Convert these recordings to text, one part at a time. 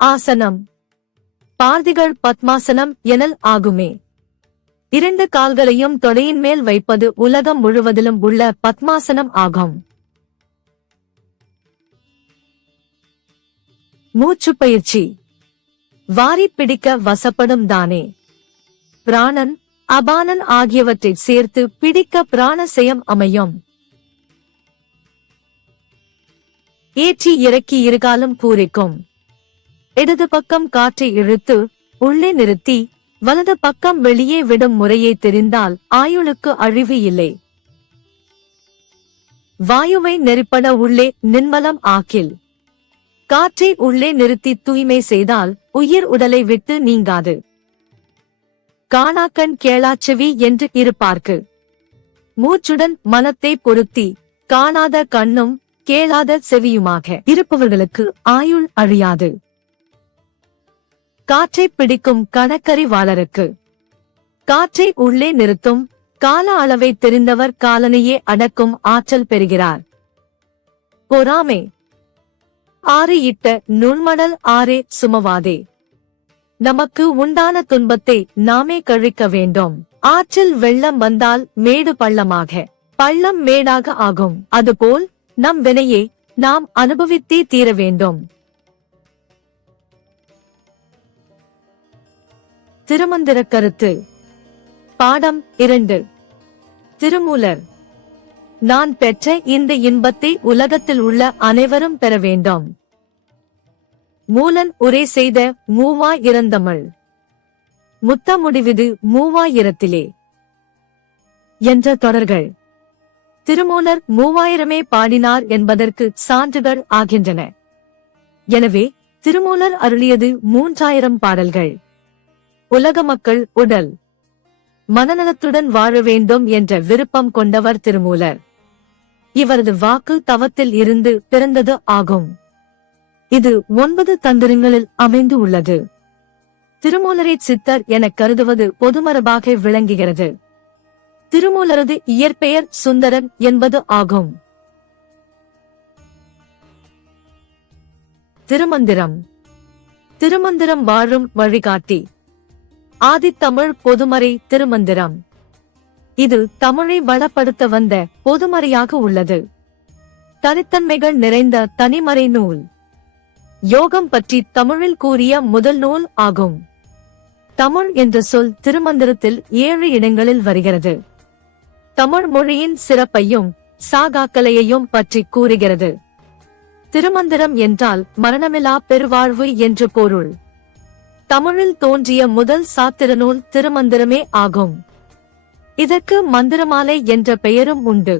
ஆசனம். பார்திகள் பத்மாசனம் எனல் ஆகுமே. 2 கால்களையும் தொடையின் மேல் வைப்பது உலகம் முழுவதிலும் உள்ள பத்மாசனம் ஆகும். மூச்சுப் பயிற்சி. வாரி பிடிக்க வசப்படும் தானே. பிராணன், அபானன் ஆகியவற்றைச் சேர்த்து பிடிக்க பிராணசயம் அமையும். ஏற்றி இறக்கி இருகாலும் பூரிக்கும். இடது பக்கம் காற்றை இழுத்து உள்ளே நிறுத்தி வலது பக்கம் வெளியே விடும் முறையே தெரிந்தால் ஆயுளுக்கு அழிவு இல்லை. வாயுவை நெறிப்பட உள்ளே நின்மலம் ஆக்கில். காற்றை உள்ளே நிறுத்தி தூய்மை செய்தால் உயிர் உடலை விட்டு நீங்காது. காணாக்கண் கேளாச்செவி என்று இருப்பார்க்கு. மூச்சுடன் மனத்தை பொருத்தி காணாத கண்ணும் கேளாத செவியுமாக இருப்பவர்களுக்கு ஆயுள் அழியாது. காற்றை பிடிக்கும் கணக்கறிவாளருக்கு. காற்றை உள்ளே நிறுத்தும் கால அளவை தெரிந்தவர் காலனையே அடக்கும் ஆற்றல் பெறுகிறார். பொறாமை. ஆறு இட்ட நுண்மணல் ஆறே சுமவாதே. நமக்கு உண்டான துன்பத்தை நாமே கழிக்க வேண்டும். ஆற்றில் வெள்ளம் வந்தால் மேடு பள்ளமாக, பள்ளம் மேடாக ஆகும். அதுபோல் நம் வினையை நாம் அனுபவித்தே தீர வேண்டும். திருமந்திர கருத்து. பாடம் 2. திருமூலர். நான் பெற்ற இந்த இன்பத்தை உலகத்தில் உள்ள அனைவரும் பெற வேண்டும். மூலன் உரை செய்த மூவாயிரந்தமிழ். முத்த முடிவிது மூவாயிரத்திலே என்ற தொடர்கள் திருமூலர் 3000 பாடினார் என்பதற்கு சான்றுகள் ஆகின்றன. எனவே திருமூலர் அருளியது 3000 பாடல்கள். உலக மக்கள் உடல் மனநலத்துடன் வாழ வேண்டும் என்ற விருப்பம் கொண்டவர் திருமூலர். இவரது வாக்கு தவத்தில் இருந்து பிறந்தது ஆகும். இது 9 தந்திரங்களில் அமைந்து உள்ளது. திருமூலரை சித்தர் என கருதுவது பொதுமரபாக விளங்குகிறது. திருமூலரது இயற்பெயர் சுந்தரன் என்பது ஆகும். திருமந்திரம். திருமந்திரம் வாழும் வழிகாட்டி. ஆதித்தமிழ் பொதுமறை திருமந்திரம். இது தமிழை வளப்படுத்த வந்த பொதுமறையாக உள்ளது. தனித்தன்மைகள் நிறைந்த தனிமறை நூல். யோகம் பற்றி தமிழில் கூறிய முதல் நூல் ஆகும். தமிழ் என்ற சொல் திருமந்திரத்தில் 7 இடங்களில் வருகிறது. தமிழ் மொழியின் சிறப்பையும் சாகாக்கலையையும் பற்றி கூறுகிறது. திருமந்திரம் என்றால் மரணமிலா பெருவாழ்வு என்று பொருள். தமிழில் தோன்றிய முதல் சாத்திர நூல் திருமந்திரமே ஆகும். இதற்கு மந்திரமாலை என்ற பெயரும் உண்டு.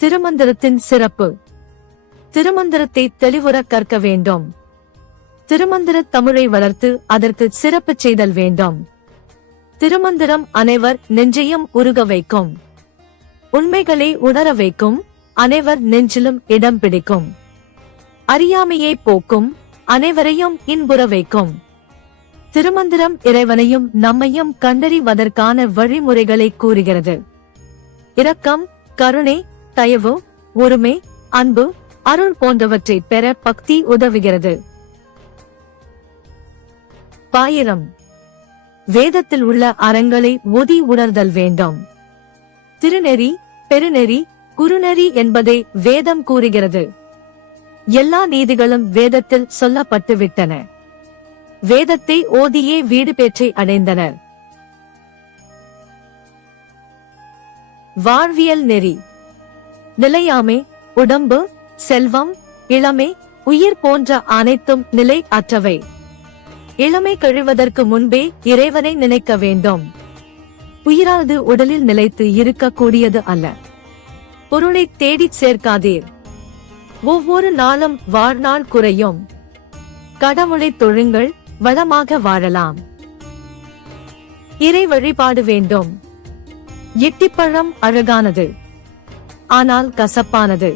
திருமந்திரத்தின் சிறப்பு. திருமந்திரத்தை தெளிவுற கற்க வேண்டும். திருமந்திர தமிழை வளர்த்து அதற்கு சிறப்பு செய்தல் வேண்டும். திருமந்திரம் அனைவர் நெஞ்சையும் உருக வைக்கும். உண்மைகளை உணர வைக்கும். அனைவர் நெஞ்சிலும் இடம் பிடிக்கும். அறியாமையை போக்கும். அனைவரையும் இன்புற வைக்கும். திருமந்திரம் இறைவனையும் நம்மையும் கண்டறிவதற்கான வழிமுறைகளை கூறுகிறது. இரக்கம், கருணை, தயவு, ஒருமை, அன்பு, அருள் போன்றவற்றை பெற பக்தி உதவுகிறது. பாயிரம். வேதத்தில் உள்ள அறங்களை ஓதி உணர்தல் வேண்டும். திருநெறி, பெருநெறி, குருநெறி என்பதை வேதம் கூறுகிறது. எல்லா நீதிகளும் வேதத்தில் சொல்லப்பட்டு விட்டன. வேதத்தை ஓதியே வீடு பேற்றை அடைந்தனர். வாழ்வியல் நெறி. நிலையாமை, உடம்பு, செல்வம், இளமை, உயிர் போன்ற அனைத்தும் நிலை அற்றவை. இளமை கழிவதற்கு முன்பே இறைவனை நினைக்க வேண்டும். உயிராவது உடலில் நிலைத்து இருக்கக்கூடியது அல்ல. பொருளை தேடிச் சேர்க்காதீர். ஒவ்வொரு நாளும் வாழ்நாள் குறையும். கடவுளை தொழுங்கள், வளமாக வாழலாம். இறை வழிபாடு வேண்டும். எட்டிப்பழம் அழகானது, ஆனால் கசப்பானது.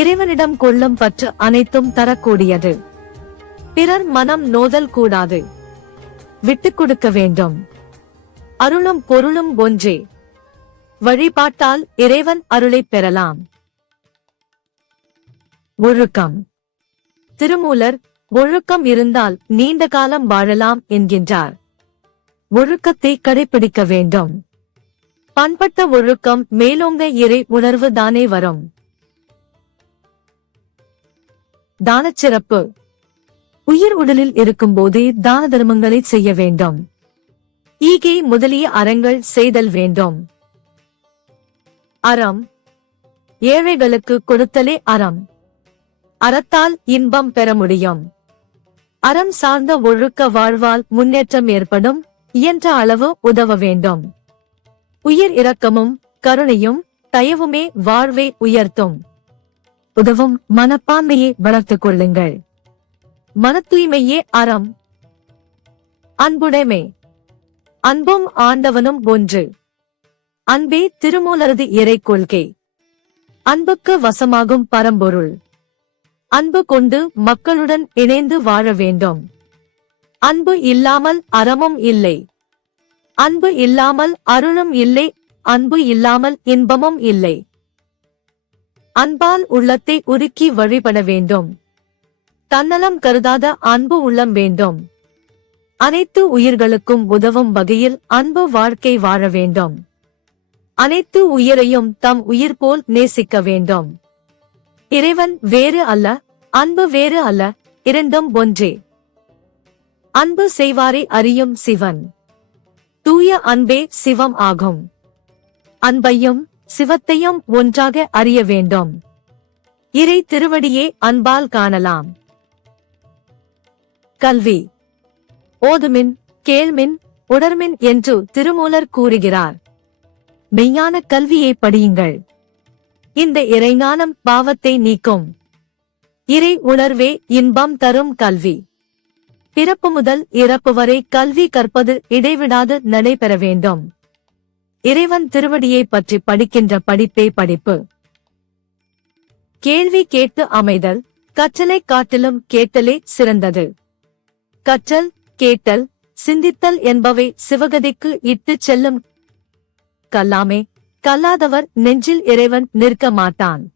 இறைவனிடம் கொள்ளும் பற்று அனைத்தும் தரக்கூடியது. பிறர் மனம் நோதல் கூடாது. விட்டுக் கொடுக்க வேண்டும். அருளும் பொருளும் ஒன்றே. வழிபாட்டால் இறைவன் அருளைப் பெறலாம். ஒழுக்கம். திருமூலர் ஒழுக்கம் இருந்தால் நீண்ட காலம் வாழலாம் என்கின்றார். ஒழுக்கத்தை கடைபிடிக்க வேண்டும். பண்பட்ட ஒழுக்கம் மேலோங்க இறை உணர்வு தானே வரும். தானச்சிறப்பு. உயிர் உடலில் இருக்கும்போதே தான தர்மங்களை செய்ய வேண்டும். ஈகை முதலிய அறங்கள் செய்தல் வேண்டும். அறம். ஏழைகளுக்கு கொடுத்தலே அறம். அறத்தால் இன்பம் பெற முடியும். அறம் சார்ந்த ஒழுக்க வாழ்வால் முன்னேற்றம் ஏற்படும். இயன்ற அளவு உதவ வேண்டும். உயிர் இரக்கமும் கருணையும் தயவுமே வாழ்வை உயர்த்தும். உதவும் மனப்பான்மையை வளர்த்துக் கொள்ளுங்கள். மன தூய்மையே அறம். அன்புடைமை. அன்பும் ஆண்டவனும் ஒன்று. அன்பே திருமூலரது இறை கொள்கை. அன்புக்கு வசமாகும் பரம்பொருள். அன்பு கொண்டு மக்களுடன் இணைந்து வாழ வேண்டும். அன்பு இல்லாமல் அறமும் இல்லை. அன்பு இல்லாமல் அருளும் இல்லை. அன்பு இல்லாமல் இன்பமும் இல்லை. அன்பால் உள்ளத்தை உருக்கி வழிபட வேண்டும். தன்னலம் கருதாத அன்பு உள்ளம் வேண்டும். அனைத்து உயிர்களுக்கும் உதவும் வகையில் அன்பு வாழ்க்கை வாழ வேண்டும். அனைத்து உயிரையும் தம் உயிர் போல் நேசிக்க வேண்டும். இறைவன் வேறு அல்ல, அன்பு வேறு அல்ல, இரண்டும் ஒன்றே. அன்பு செய்வாரை அறியும் சிவன். தூய அன்பே சிவம் ஆகும். அன்பையும் சிவத்தையும் ஒன்றாக அறிய வேண்டும். இறை திருவடியே அன்பால் காணலாம். கல்வி. ஓதுமின் கேள்மின் உணர்மின் என்று திருமூலர் கூறுகிறார். மெய்ஞான கல்வியை படியுங்கள். இந்த இறைஞானம் பாவத்தை நீக்கும். இறை உணர்வே இன்பம் தரும் கல்வி. பிறப்பு முதல் இறப்பு வரை கல்வி கற்பது இடைவிடாது நடைபெற வேண்டும். இறைவன் திருவடியை பற்றி படிக்கின்ற படிப்பே படிப்பு. கேள்வி கேட்டு அமைதல் கற்றலை காட்டிலும் கேட்டலே சிறந்தது. கற்றல், கேட்டல், சிந்தித்தல் என்பவை சிவகதிக்கு இட்டுச் செல்லும். கல்லாமே. கல்லாதவர் நெஞ்சில் இறைவன் நிற்க மாட்டான்.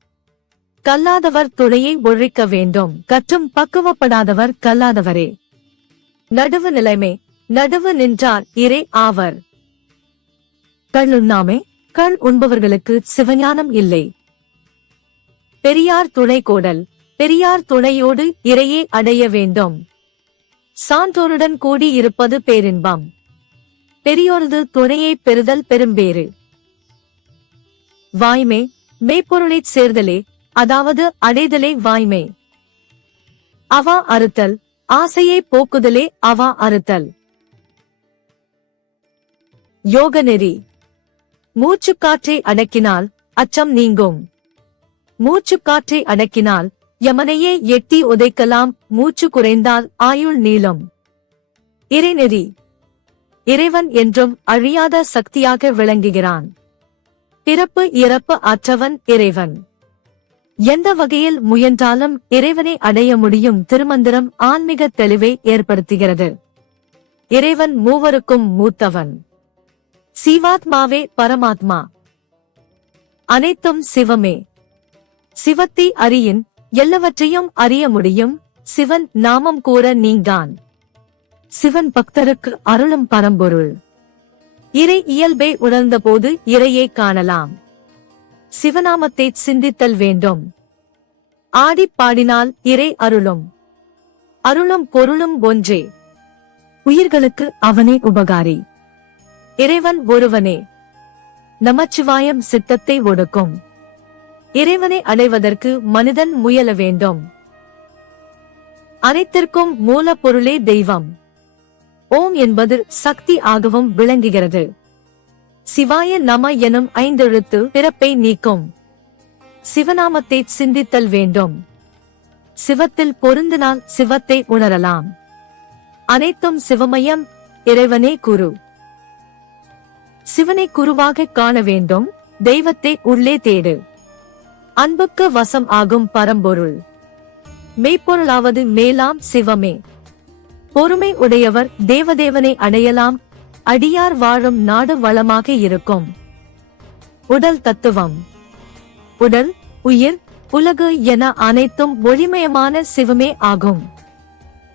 கல்லாதவர் துணையை ஒழிக்க வேண்டும். கற்றும் பக்குவப்படாதவர் கல்லாதவரே. நடுவு நிலைமை. நடுவு நின்றார் இறை ஆவர். கள்ளுண்ணாமே. கள் உண்பவர்களுக்கு சிவஞானம் இல்லை. பெரியார் துணை கோடல். பெரியார் துணையோடு இறையே அடைய வேண்டும். சான்றோருடன் கூடி இருப்பது பேரின்பம். பெரியோரது துணையை பெறுதல் பெரும்பேறு. வாய்மை. மெய்ப்பொருளைச் சேர்தலே, அதாவது அடைதலே வாய்மை. அவா அறுத்தல். ஆசையை போக்குதலே அவா அறுத்தல். யோக நெறி. மூச்சுக்காற்றை அடக்கினால் அச்சம் நீங்கும். மூச்சுக்காற்றை அடக்கினால் யமனையே எட்டி உதைக்கலாம். மூச்சு குறைந்தால் ஆயுள் நீளும். இறைநெறி. இறைவன் என்றும் அழியாத சக்தியாக விளங்குகிறான். பிறப்பு இறப்பு அற்றவன் இறைவன். எந்த வகையில் முயன்றாலும் இறைவனை அடைய முடியும். திருமந்திரம் ஆன்மீக தெளிவை ஏற்படுத்துகிறது. இறைவன் மூவருக்கும் மூத்தவன். சிவாத்மாவே பரமாத்மா. அனைத்தும் சிவமே. சிவத்தை அறியின் எல்லாவற்றையும் அறிய முடியும். சிவன் நாமம் கூற நீங்கான். சிவன் பக்தருக்கு அருளும் பரம்பொருள். இறை இயல்பை உணர்ந்தபோது இறையை காணலாம். சிவநாமத்தை சிந்தித்தல் வேண்டும். ஆடிப் பாடினால் இறை அருளும். அருளும் பொருளும் ஒன்றே. உயிர்களுக்கு அவனே உபகாரி. இறைவன் ஒருவனே. நமச்சிவாயம் சித்தத்தை ஒடுக்கும். இறைவனை அடைவதற்கு மனிதன் முயல வேண்டும். அனைத்திற்கும் மூலப்பொருளே தெய்வம். ஓம் என்பது சக்தி ஆகவும் விளங்குகிறது. சிவாய நம எனும் ஐந்தெழுத்து பிறப்பை நீக்கும். சிவநாமத்தை சிந்தித்தல் வேண்டும். சிவத்தில் பொருந்தினால் சிவத்தை உணரலாம். அனைத்தும் சிவமயம். இறைவனே குரு. சிவனை குருவாக காண வேண்டும். தெய்வத்தை உள்ளே தேடு. அன்புக்கு வசம் ஆகும் பரம்பொருள். மெய்ப்பொருளாவது மேலாம் சிவமே. பொறுமை உடையவர் தேவதேவனை அடையலாம். அடியார் வாழும் நாடு வளமாக இருக்கும். உடல் தத்துவம். உடல், உயிர், உலகு என அனைத்தும் ஒளிமயமான சிவமே ஆகும்.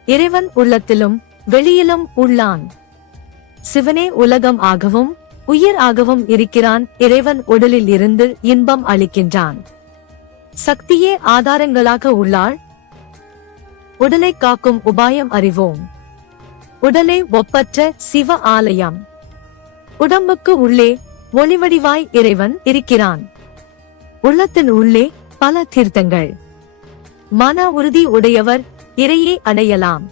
இறைவன் உள்ளத்திலும் வெளியிலும் உள்ளான். சிவனே உலகம் ஆகவும் உயிர் ஆகவும் இருக்கிறான். இறைவன் உடலில் இருந்து இன்பம் அளிக்கின்றான். சக்தியே ஆதாரங்களாக உள்ளாள். உடலை காக்கும் உபாயம் அறிவோம். உடலே ஒப்பற்ற சிவ ஆலயம். உடம்புக்கு உள்ளே ஒளிவடிவாய் இறைவன் இருக்கிறான். உள்ளத்தின் உள்ளே பல தீர்த்தங்கள். மன உறுதி உடையவர் இறையை அடையலாம்.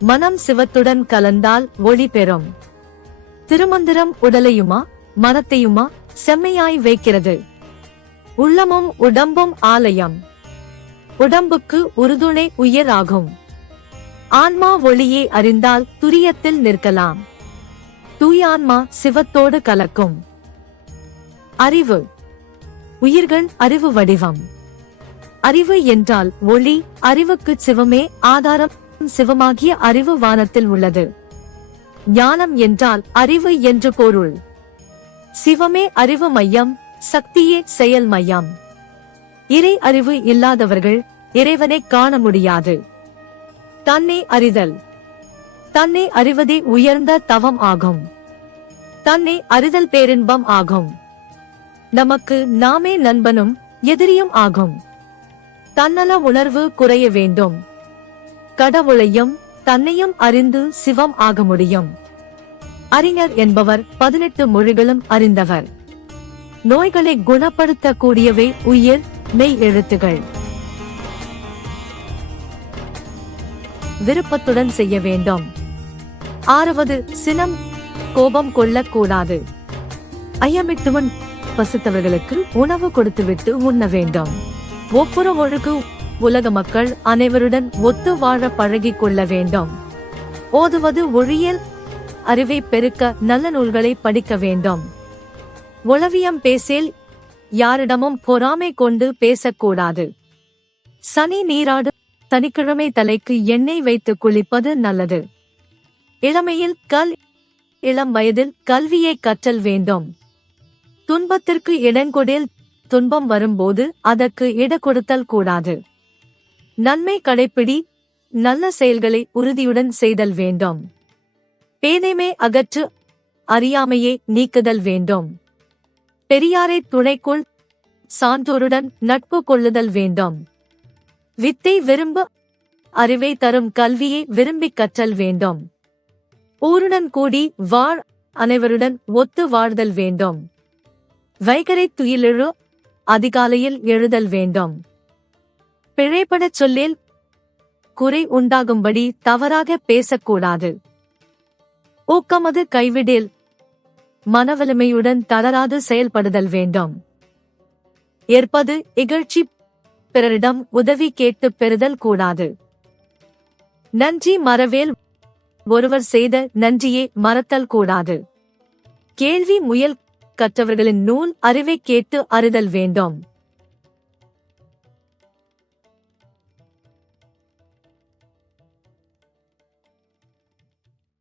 மனம் சிவத்துடன் கலந்தால் ஒளி பெறும். திருமந்திரம் உடலையுமா மனத்தையுமா செம்மையாய் வைக்கிறது. உள்ளமும் உடம்பும் ஆலயம். உடம்புக்கு உறுதுணை உயிர் ஆகும். ஆன்மா ஒளியை அறிந்தால் துரியத்தில் நிற்கலாம். தூயான்மா சிவத்தோடு கலக்கும். அறிவு. உயிர்கள் அறிவு வடிவம். அறிவு என்றால் ஒளி. அறிவுக்கு சிவமே ஆதாரம். சிவமாகிய அறிவு வானத்தில் உள்ளது. ஞானம் என்றால் அறிவு என்று பொருள். சிவமே அறிவு மையம், சக்தியே செயல் மையம். இறை அறிவு இல்லாதவர்கள் இறைவனை காண முடியாது. தன்னை அறிதல். தன்னை அறிவதே உயர்ந்த தவம் ஆகும். தன்னை அறிதல் பேரின்பம் ஆகும். நமக்கு நாமே நண்பனும் எதிரியும் ஆகும். தன்னல உணர்வு குறைய வேண்டும். கடவுளையும் தன்னையும் அறிந்து சிவம் ஆக முடியும். அறிஞர் என்பவர் 18 மொழிகளும் அறிந்தவர். நோய்களை குணப்படுத்த கூடியவை உயிர் மெய் எழுத்துகள். விருப்பத்துடன் செய்ய வேண்டும். 6வது சினம். கோபம் கொள்ளக்கூடாது. ஐயமிட்டுவன் பசித்தவர்களுக்கு உணவு கொடுத்துவிட்டு உண்ண வேண்டும். ஒப்புரவொழுக்கு. உலக மக்கள் அனைவருடன் ஒத்து வாழ பழகிக் கொள்ள வேண்டும். ஓதுவது ஒழியல். அறிவை பெருக்க நல்ல நூல்களை படிக்க வேண்டும். ஒளவியம் பேசேல். யாரிடமும் பொறாமை கொண்டு பேசக்கூடாது. சனி நீராடு. சனிக்கிழமை தலைக்கு எண்ணெய் வைத்து குளிப்பது நல்லது. இளமையில் இளம் வயதில் கல்வியை கற்றல் வேண்டும். துன்பத்திற்கு இடங்கொடேல். துன்பம் வரும்போது அதற்கு இட கொடுத்தல் கூடாது. நன்மை கடைப்பிடி. நல்ல செயல்களை உறுதியுடன் செய்தல் வேண்டும். பேதைமை அகற்று. அறியாமையை நீக்குதல் வேண்டும். பெரியாரை துணைக்குள். சான்றோருடன் நட்பு கொள்ளுதல் வேண்டும். வித்தை விரும்ப. அறிவை தரும் கல்வியை விரும்பிக் கற்றல் வேண்டும். ஊருடன் கூடி வாழ். அனைவருடன் ஒத்து வாழ்தல் வேண்டும். வைகரை துயிலெழு. அதிகாலையில் எழுதல் வேண்டும். பிழைப்படச் சொல்லேல். குறை உண்டாகும்படி தவறாக பேசக்கூடாது. ஊக்கமது கைவிடேல். மனவலிமையுடன் தளராது செயல்படுதல் வேண்டும். ஏற்பது இகழ்ச்சி. பிறரிடம் உதவி கேட்டு பெறுதல் கூடாது. நன்றி மறவேல். ஒருவர் செய்த நன்றியை மறத்தல் கூடாது. கேள்வி முயல். கற்றவர்களின் நூல் அறிவை கேட்டு அறிதல் வேண்டும்.